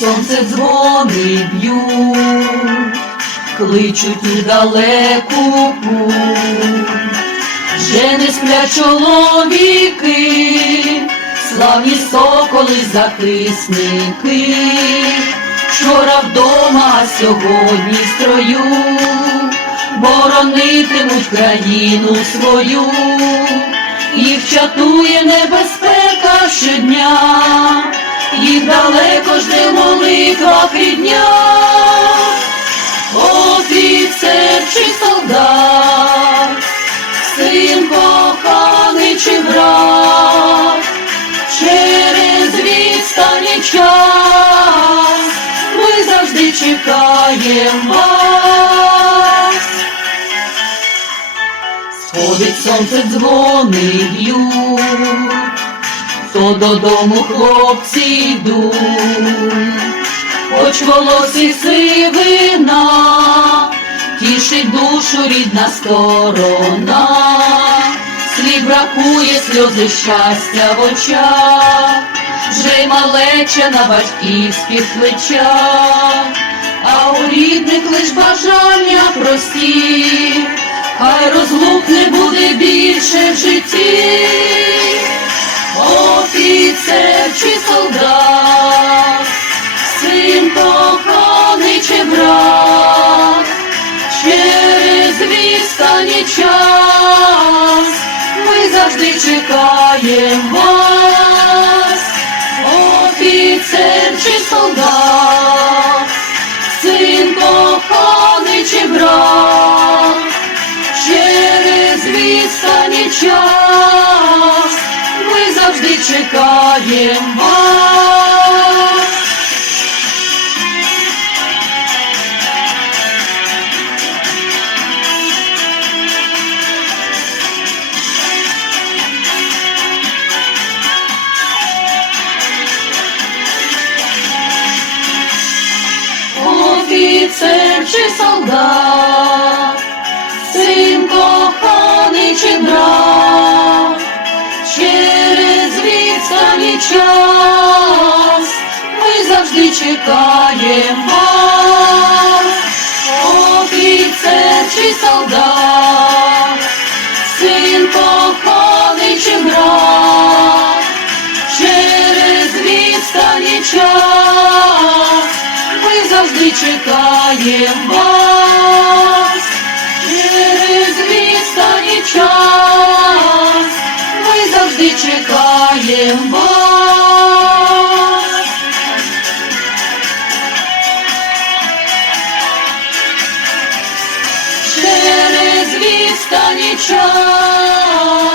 сонце дзвони б'ють, кличуть у далеку путь. Вже не сплять чоловіки, славні соколи захисники. Вчора вдома, а сьогодні строю, боронитимуть країну свою, їх чатує небезпека щодня, далеко жде молитва рідня, офіцер чи солдат, син коханий чи брат, через відстань і час ми завжди чекаємо вас. Сходить сонце дзвони б'ють, то додому хлопці йдуть, хоч волосі сивина, тішить душу рідна сторона, слів бракує сльози щастя в очах, вже й малеча на батьківських плечах, а у рідних лиш бажання прості, хай розлук не буде більше в житті, завжди чекаємо вас, офіцер чи солдат, син коханий чи брат, через відстані час ми завжди чекаємо. Офіцер чи солдат, син коханий чи брат, через відстань і час ми завжди чекаємо вас. Офіцер чи солдат, син коханий чи брат, через відстань і час завжди чекаємо вас. Через відстань і час ми завжди чекаємо вас. Через відстань і час.